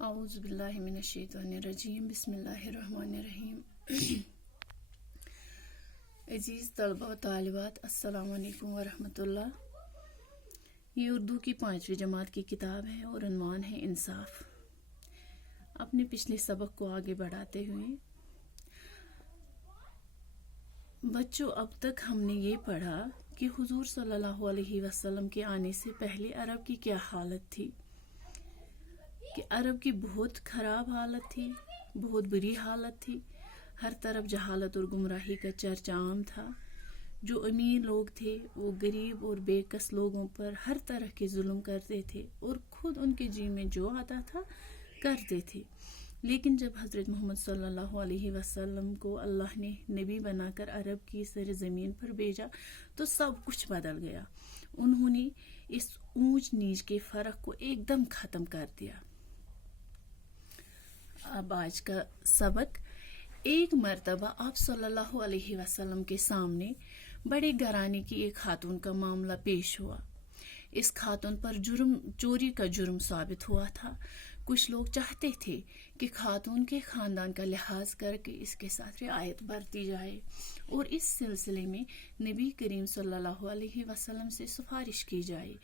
اعوذ باللہ من الشیطان الرجیم بسم اللہ الرحمن الرحیم عزیز طلبہ و طالبات السلام علیکم ورحمۃ اللہ۔ یہ اردو کی 5ویں جماعت کی کتاب ہے اور عنوان ہے انصاف۔ اپنے پچھلے سبق کو آگے بڑھاتے ہوئے بچوں، اب تک ہم نے یہ پڑھا کہ حضور صلی اللہ علیہ وسلم کے آنے سے پہلے عرب کی کیا حالت تھی، کہ عرب کی بہت خراب حالت تھی، بہت بری حالت تھی۔ ہر طرف جہالت اور گمراہی کا چرچ عام تھا۔ جو امیر لوگ تھے وہ غریب اور بے کس لوگوں پر ہر طرح کے ظلم کرتے تھے اور خود ان کے جی میں جو آتا تھا کرتے تھے۔ لیکن جب حضرت محمد صلی اللہ علیہ وسلم کو اللہ نے نبی بنا کر عرب کی سرزمین پر بھیجا تو سب کچھ بدل گیا۔ انہوں نے اس اونچ نیچ کے فرق کو ایک دم ختم کر دیا۔ اب آج کا سبق، ایک مرتبہ آپ صلی اللہ علیہ وسلم کے سامنے بڑے گھرانے کی ایک خاتون کا معاملہ پیش ہوا۔ اس خاتون پر چوری کا جرم ثابت ہوا تھا۔ کچھ لوگ چاہتے تھے کہ خاتون کے خاندان کا لحاظ کر کے اس کے ساتھ رعایت برتی جائے اور اس سلسلے میں نبی کریم صلی اللہ علیہ وسلم سے سفارش کی جائے،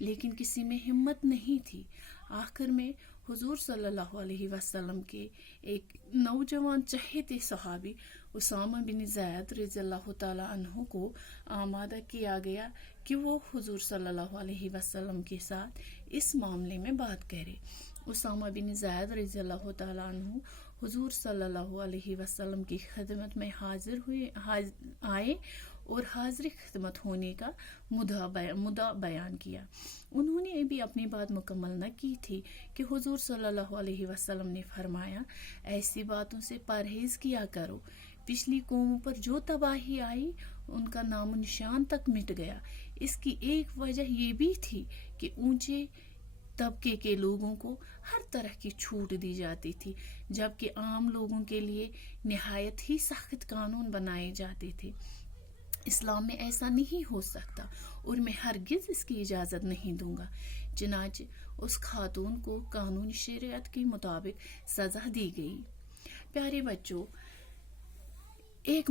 لیکن کسی میں ہمت نہیں تھی۔ آخر میں حضور صلی اللہ علیہ وسلم کے ایک نوجوان چہیتے صحابی اسامہ بن زید رضی اللہ تعالیٰ عنہ کو آمادہ کیا گیا کہ وہ حضور صلی اللہ علیہ وسلم کے ساتھ اس معاملے میں بات کرے۔ اسامہ بن زید رضی اللہ تعالیٰ عنہ حضور صلی اللہ علیہ وسلم کی خدمت میں آئے اور حاضر خدمت ہونے کا مدعا بیان کیا۔ انہوں نے ابھی اپنی بات مکمل نہ کی تھی کہ حضور صلی اللہ علیہ وسلم نے فرمایا، ایسی باتوں سے پرہیز کیا کرو۔ پچھلی قوموں پر جو تباہی آئی ان کا نام و نشان تک مٹ گیا۔ اس کی ایک وجہ یہ بھی تھی کہ اونچے طبقے کے لوگوں کو ہر طرح کی چھوٹ دی جاتی تھی، جبکہ عام لوگوں کے لیے نہایت ہی سخت قانون بنائے جاتے تھے۔ اسلام میں ایسا نہیں ہو سکتا اور میں ہرگز اس کی اجازت نہیں دوں گا۔ چنانچہ اس خاتون کو قانون شریعت کے مطابق سزا دی گئی۔ پیارے بچوں، ایک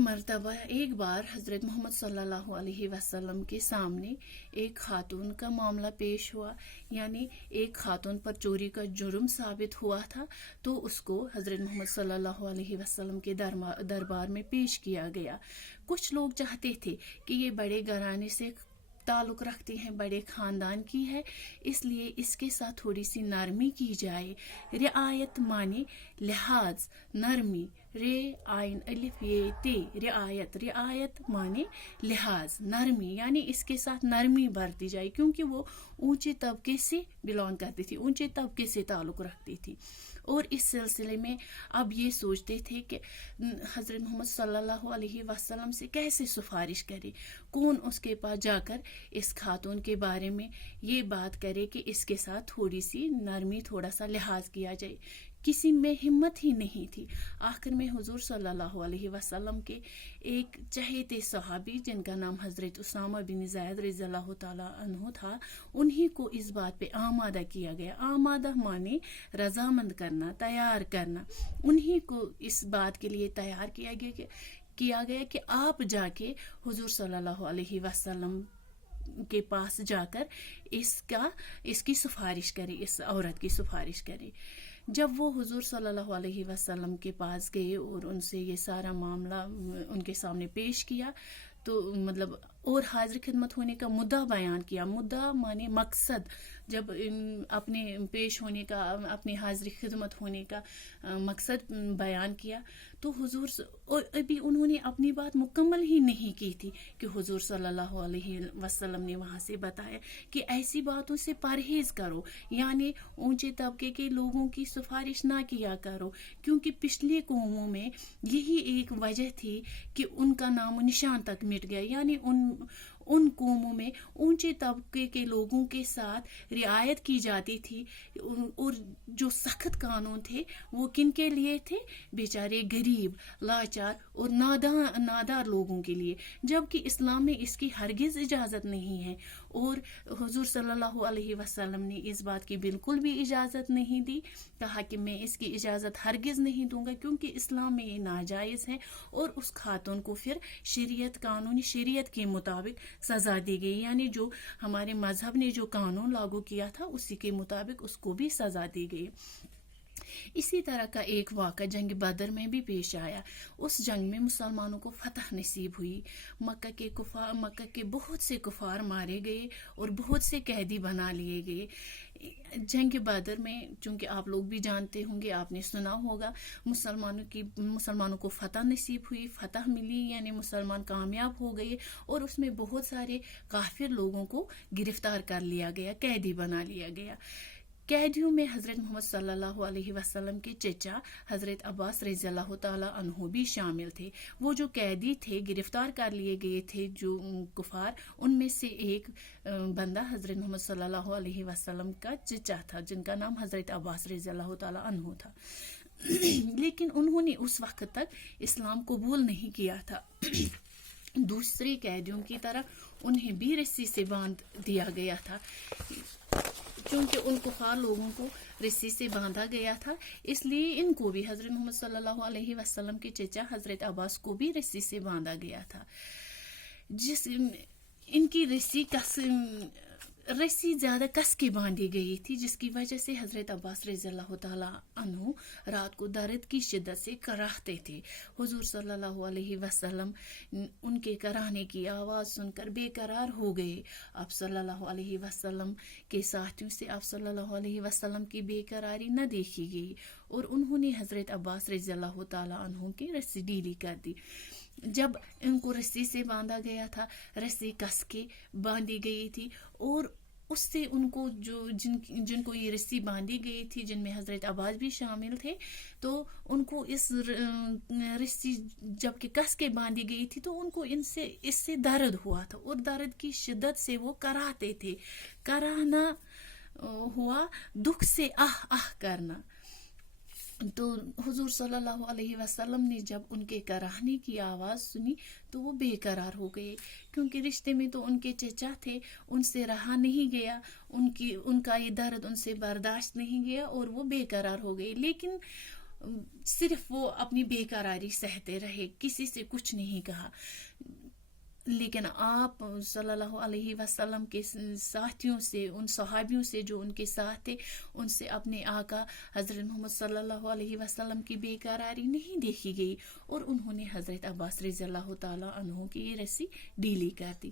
بار حضرت محمد صلی اللہ علیہ وسلم کے سامنے ایک خاتون کا معاملہ پیش ہوا، یعنی ایک خاتون پر چوری کا جرم ثابت ہوا تھا، تو اس کو حضرت محمد صلی اللہ علیہ وسلم کے دربار میں پیش کیا گیا۔ کچھ لوگ چاہتے تھے کہ یہ بڑے گھرانے سے تعلق رکھتی ہیں، بڑے خاندان کی ہے، اس لیے اس کے ساتھ تھوڑی سی نرمی کی جائے۔ رعایت مانے لحاظ، نرمی، رے آئین الف یہ تے، رعایت مانے لحاظ، نرمی، یعنی اس کے ساتھ نرمی برتی جائے، کیونکہ وہ اونچے طبقے سے بلانگ کرتی تھی، اونچے طبقے سے تعلق رکھتی تھی۔ اور اس سلسلے میں اب یہ سوچتے تھے کہ حضرت محمد صلی اللہ علیہ وسلم سے کیسے سفارش کرے، کون اس کے پاس جا کر اس خاتون کے بارے میں یہ بات کرے کہ اس کے ساتھ تھوڑی سی نرمی، تھوڑا سا لحاظ کیا جائے۔ کسی میں ہمت ہی نہیں تھی۔ آخر میں حضور صلی اللہ علیہ وسلم کے ایک چہیتے صحابی جن کا نام حضرت اسامہ بن زید رضی اللہ تعالیٰ عنہ تھا، انہی کو اس بات پہ آمادہ کیا گیا۔ آمادہ مانے رضامند کرنا، تیار کرنا۔ انہی کو اس بات کے لیے تیار کیا گیا کہ آپ جا کے حضور صلی اللہ علیہ وسلم کے پاس جا کر اس کی سفارش کرے، اس عورت کی سفارش کرے۔ جب وہ حضور صلی اللہ علیہ وسلم کے پاس گئے اور ان سے یہ سارا معاملہ ان کے سامنے پیش کیا تو اور حاضر خدمت ہونے کا مدعا بیان کیا۔ مدعا مانے مقصد، جب اپنے پیش ہونے کا، اپنی حاضر خدمت ہونے کا مقصد بیان کیا تو حضور، اور ابھی انہوں نے اپنی بات مکمل ہی نہیں کی تھی کہ حضور صلی اللہ علیہ وسلم نے وہاں سے بتایا کہ ایسی باتوں سے پرہیز کرو، یعنی اونچے طبقے کے لوگوں کی سفارش نہ کیا کرو، کیونکہ پچھلی قوموں میں یہی ایک وجہ تھی کہ ان کا نام و نشان تک مٹ گیا، یعنی ان قوموں میں اونچے طبقے کے لوگوں کے ساتھ رعایت کی جاتی تھی، اور جو سخت قانون تھے وہ کن کے لیے تھے؟ بیچارے غریب، لاچار اور نادار لوگوں کے لیے، جبکہ اسلام میں اس کی ہرگز اجازت نہیں ہے۔ اور حضور صلی اللہ علیہ وسلم نے اس بات کی بالکل بھی اجازت نہیں دی. کہا کہ میں اس کی اجازت ہرگز نہیں دوں گا کیونکہ اسلام میں یہ ناجائز ہے. اور اس خاتون کو پھر شریعت کے مطابق سزا دی گئی، یعنی جو ہمارے مذہب نے جو قانون لاگو کیا تھا اسی کے مطابق اس کو بھی سزا دی گئی. اسی طرح کا ایک واقعہ جنگ بدر میں بھی پیش آیا. اس جنگ میں مسلمانوں کو فتح نصیب ہوئی. مکہ کے بہت سے کفار مارے گئے اور بہت سے قیدی بنا لیے گئے. جنگ بدر میں چونکہ آپ لوگ بھی جانتے ہوں گے، آپ نے سنا ہوگا، مسلمانوں کو فتح نصیب ہوئی، فتح ملی، یعنی مسلمان کامیاب ہو گئے اور اس میں بہت سارے کافر لوگوں کو گرفتار کر لیا گیا، قیدی بنا لیا گیا. قیدیوں میں حضرت محمد صلی اللہ علیہ وسلم کے چچا حضرت عباس رضی اللہ تعالی عنہ بھی شامل تھے. وہ جو قیدی تھے، گرفتار کر لیے گئے تھے جو کفار، ان میں سے ایک بندہ حضرت محمد صلی اللہ علیہ وسلم کا چچا تھا جن کا نام حضرت عباس رضی اللہ تعالی عنہ تھا. لیکن انہوں نے اس وقت تک اسلام قبول نہیں کیا تھا. دوسرے قیدیوں کی طرح انہیں بھی رسی سے باندھ دیا گیا تھا. چونکہ ان کفار لوگوں کو رسی سے باندھا گیا تھا، اس لیے ان کو بھی حضرت محمد صلی اللہ علیہ وسلم کے چچا حضرت عباس کو بھی رسی سے باندھا گیا تھا. ان کی رسی زیادہ کس کے باندھی گئی تھی، جس کی وجہ سے حضرت عباس رضی اللہ تعالی عنہ رات کو درد کی شدت سے کراہتے تھے. حضور صلی اللہ علیہ وسلم ان کے کراہنے کی آواز سن کر بے قرار ہو گئے. آپ صلی اللہ علیہ وسلم کے ساتھیوں سے آپ صلی اللہ علیہ وسلم کی بے قراری نہ دیکھی گئی اور انہوں نے حضرت عباس رضی اللہ تعالی عنہ کی رسی ڈھیلی کر دی. جب ان کو رسی سے باندھا گیا تھا، رسی کس کے باندھی گئی تھی اور اس سے ان کو جن کو یہ رسی باندھی گئی تھی، جن میں حضرت عباس بھی شامل تھے، تو ان کو اس رسی جب کہ کس کے باندھی گئی تھی تو ان کو اس سے درد ہوا تھا اور درد کی شدت سے وہ کراہتے تھے. کراہنا ہوا دکھ سے آہ آہ کرنا. تو حضور صلی اللہ علیہ وسلم نے جب ان کے کراہنے کی آواز سنی تو وہ بے قرار ہو گئے، کیونکہ رشتے میں تو ان کے چچا تھے، ان سے رہا نہیں گیا، ان کا یہ درد ان سے برداشت نہیں گیا اور وہ بے قرار ہو گئے. لیکن صرف وہ اپنی بے قراری سہتے رہے، کسی سے کچھ نہیں کہا. لیکن آپ صلی اللہ علیہ وسلم کے ساتھیوں سے، ان صحابیوں سے جو ان کے ساتھ تھے، ان سے اپنے آقا حضرت محمد صلی اللہ علیہ وسلم کی بے قراری نہیں دیکھی گئی اور انہوں نے حضرت عباس رضی اللہ تعالی عنہ کی یہ رسی ڈھیلی کر دی.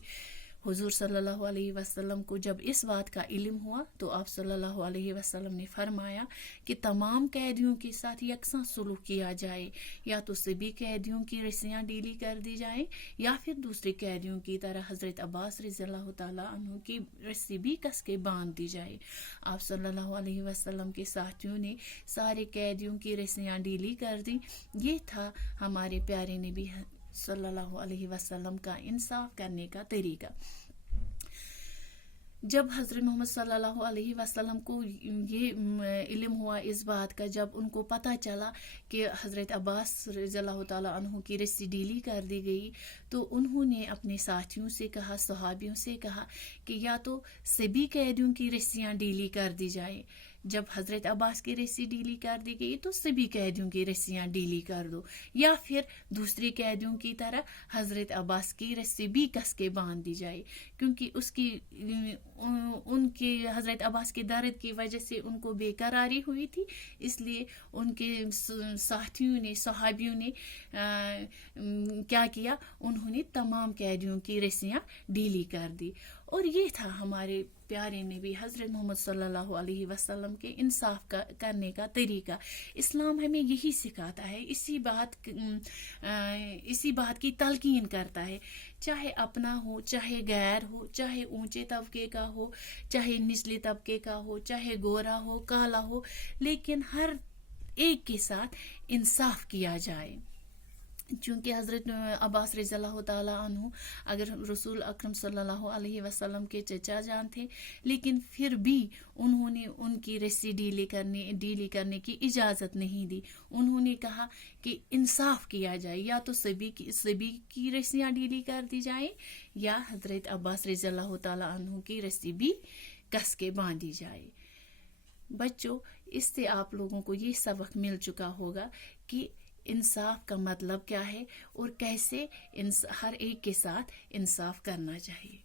حضور صلی اللہ علیہ وسلم کو جب اس بات کا علم ہوا تو آپ صلی اللہ علیہ وسلم نے فرمایا کہ تمام قیدیوں کے ساتھ یکساں سلوک کیا جائے، یا تو سبھی قیدیوں کی رسیاں ڈھیلی کر دی جائیں یا پھر دوسرے قیدیوں کی طرح حضرت عباس رضی اللہ تعالی عنہ کی رسی بھی کس کے باندھ دی جائے. آپ صلی اللہ علیہ وسلم کے ساتھیوں نے سارے قیدیوں کی رسیاں ڈھیلی کر دی. یہ تھا ہمارے پیارے نبی صلی اللہ علیہ وسلم کا انصاف کرنے کا طریقہ. جب حضرت محمد صلی اللہ علیہ وسلم کو یہ علم ہوا اس بات کا، جب ان کو پتہ چلا کہ حضرت عباس رضی اللہ تعالیٰ عنہ کی رسی ڈھیلی کر دی گئی، تو انہوں نے اپنے ساتھیوں سے کہا، صحابیوں سے کہا کہ یا تو سبھی قیدیوں کی رسیاں ڈھیلی کر دی جائیں. جب حضرت عباس کی رسی ڈھیلی کر دی گئی تو سبھی قیدیوں کی رسیاں ڈھیلی کر دو، یا پھر دوسری قیدیوں کی طرح حضرت عباس کی رسی بھی کس کے باندھ دی جائے، کیونکہ ان کے حضرت عباس کے درد کی وجہ سے ان کو بے قراری ہوئی تھی. اس لیے ان کے ساتھیوں نے، صحابیوں نے کیا کیا، انہوں نے تمام قیدیوں کی رسیاں ڈھیلی کر دی. اور یہ تھا ہمارے پیارے نبی حضرت محمد صلی اللہ علیہ وسلم کے انصاف کرنے کا طریقہ. اسلام ہمیں یہی سکھاتا ہے، اسی بات کی تلقین کرتا ہے، چاہے اپنا ہو، چاہے غیر ہو، چاہے اونچے طبقے کا ہو، چاہے نچلے طبقے کا ہو، چاہے گورا ہو، کالا ہو، لیکن ہر ایک کے ساتھ انصاف کیا جائے. چونکہ حضرت عباس رضی اللہ تعالیٰ عنہ اگر رسول اکرم صلی اللہ علیہ وسلم کے چچا جان تھے، لیکن پھر بھی انہوں نے ان کی رسی ڈیلی کرنے کی اجازت نہیں دی. انہوں نے کہا کہ انصاف کیا جائے، یا تو سبھی کی رسیاں ڈیلی کر دی جائیں یا حضرت عباس رضی اللہ تعالیٰ عنہ کی رسی بھی کس کے باندھی جائے. بچوں، اس سے آپ لوگوں کو یہ سبق مل چکا ہوگا کہ انصاف کا مطلب کیا ہے اور کیسے ہر ایک کے ساتھ انصاف کرنا چاہیے.